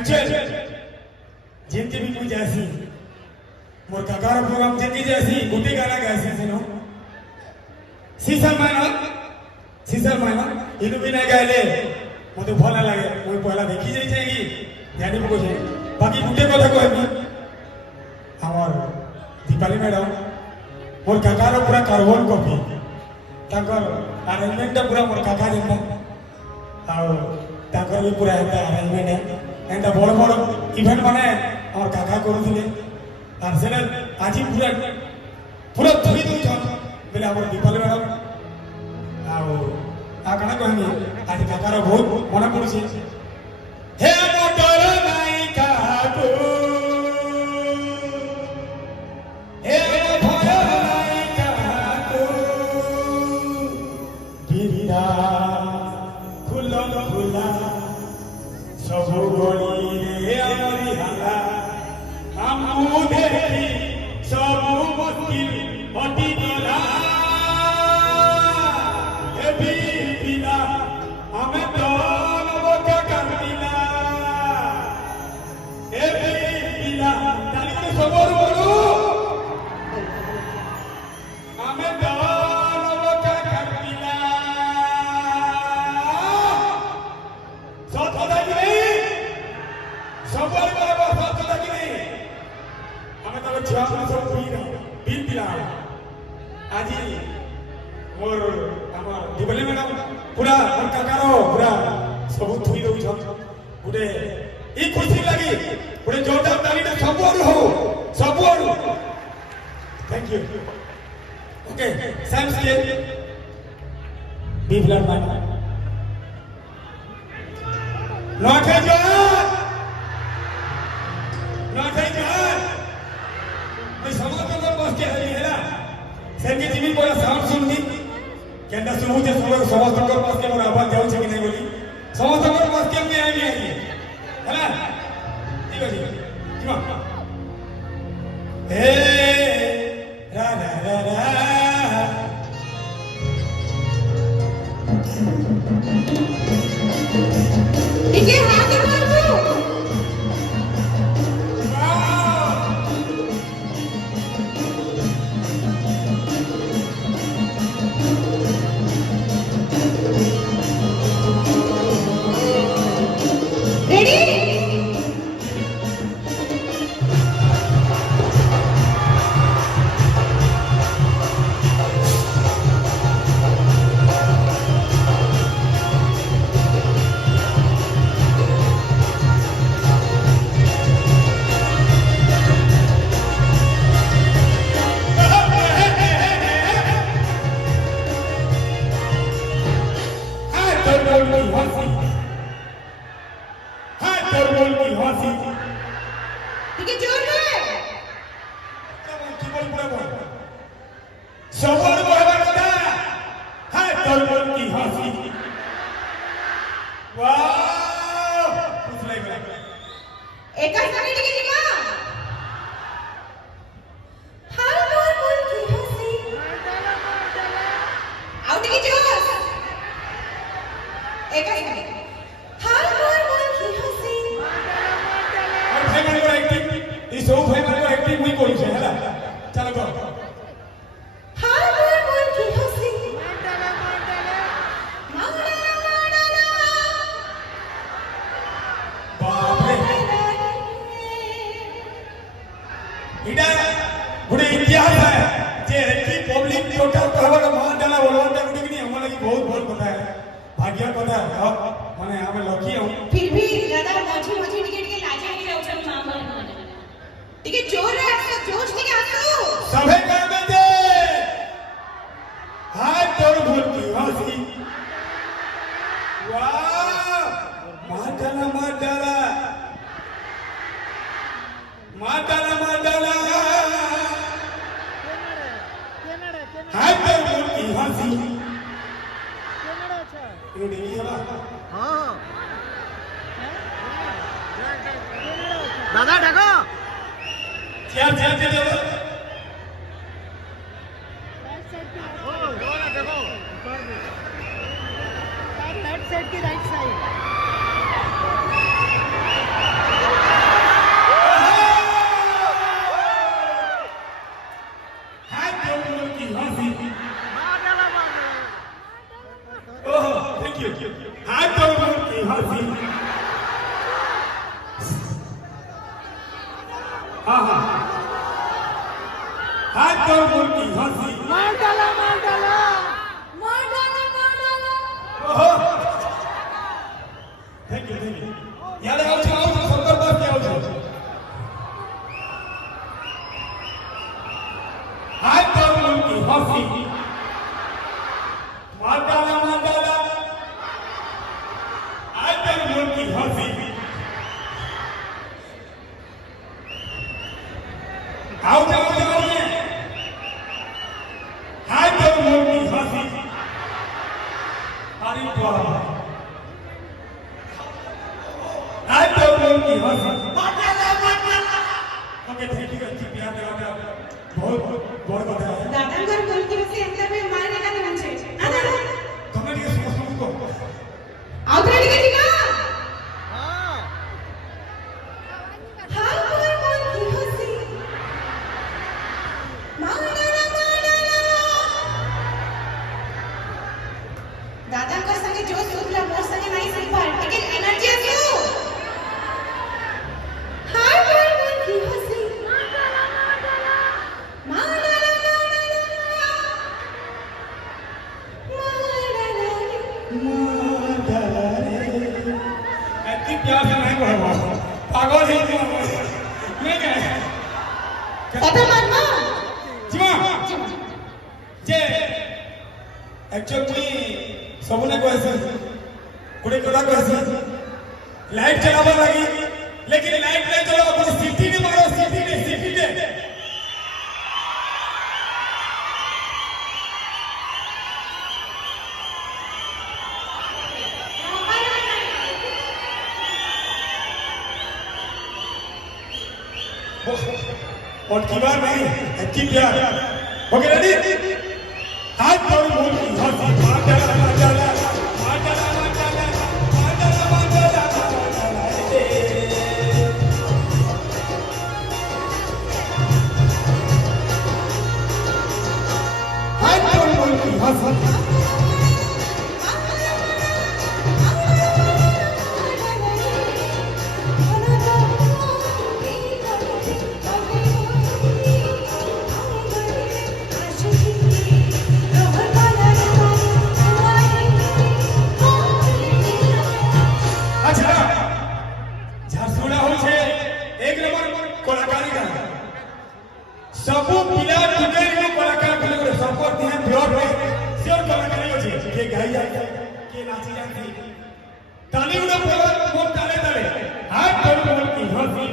Actually जिनके भी कोई जैसी मोर काकार प्रोग्राम जिनकी जैसी गुटी गाना गाइसी सिनो सीसर मायना इनु भी नहीं गाइले मते भला लागे कोई पहला देखी जाई जाएगी ध्यान में कोई बाकी गुटे কথা कहबी हमर दीपाली मैडम मोर काकार पूरा कार्बन कॉपी ताकर अरेंजमेंट पूरा मोर काका जेता और ताकर भी पूरा अरेंजमेंट है एंता बड़ बड़ इवेंट माने और काका करूथिले और सेने आज पूरा धुई दई छन बेले हमर दीपाली मैडम आ कना कहनी आज काकार बहुत मन पड़ुछि हे मोटर नाई काकू हे भय नाई काकू गिरिरा खुला सब गली रे आमरी हाला हमू देखी सब मुश्किल हटी गला ए बिना हमें तो नवका कर दिला ए बिना ताली के सबोर बोलू हमें तो नवका कर दिला सत लगी नहीं सबोर बोलबो सत लगी नहीं हमें तो छुआ सब बिल पिला आज मोर हमर दिबली मैडम पूरा मोर काकारो पूरा सब थुई दउ छ गुटे ई खुशी लागी गुटे जोरदार ताली दे सब और थैंक यू ओके सैम स्टेज बिफलर मान नोखे जो मैं समझ को बस के हैला सेनके जीवन बोला साउंड सुननी केंदा सुमुते समस्त को पास के मोर आवाज जाउ छै कि नहीं बोली समस्त को पास के में आई हैला ठीक है जीवा ए रा रा रा रा इके हाथ मारो दादा ढको चल लेफ्ट साइड की राइट साइड you. हाथ जोड़ की हंसी हाँ हाँ हाथ जोड़ की हंसी मार डाला ओहो थैंक यू याद आओ शंकर दास के आओ हाथ जोड़ की हंसी मार डाला हाथ जोड़ की हंसी आओ ये हाथ जोड़ की हंसी अरे वाह हाथ जोड़ की हंसी ओके थैंक यू अच्छी प्यार लगा बहुत बात है दादांगर गोलकी से अंदर में मारने का नहीं मंचे दादा तुमने ये सुन को आवतरे की का हाय कोई मन की हंसी मारना दादांगर संगे जो सुनला मोर संगे नहीं सुन पाए ठीक है एनर्जी आसो हाय कोई मन की हंसी ऐसी प्यार से नहीं बोलवा पागल ही तू मैं क्या पता मारमा जीवा जे एक्चुअल कोई सबने को ऐसे कुड़े कोड़ा को ऐसे लाइट चलावा लगी लेकिन लाइट नहीं चलाओ कोई सिटी नहीं मारो सिटी ने और की बार नहीं अच्छी प्यार ओके रेडी हाथ जोड़ बोल की हंसी मार डाला हाथ जोड़ बोल की हंसी सबू पिला टुके को कलाकार को लेकर सपोर्ट दिए ब्लॉग में सिर कलाकारी हो छी के गाई जाए के नाची जाती ताली उड़ा बोल ताले हाथ जोड़ बोल की हंसी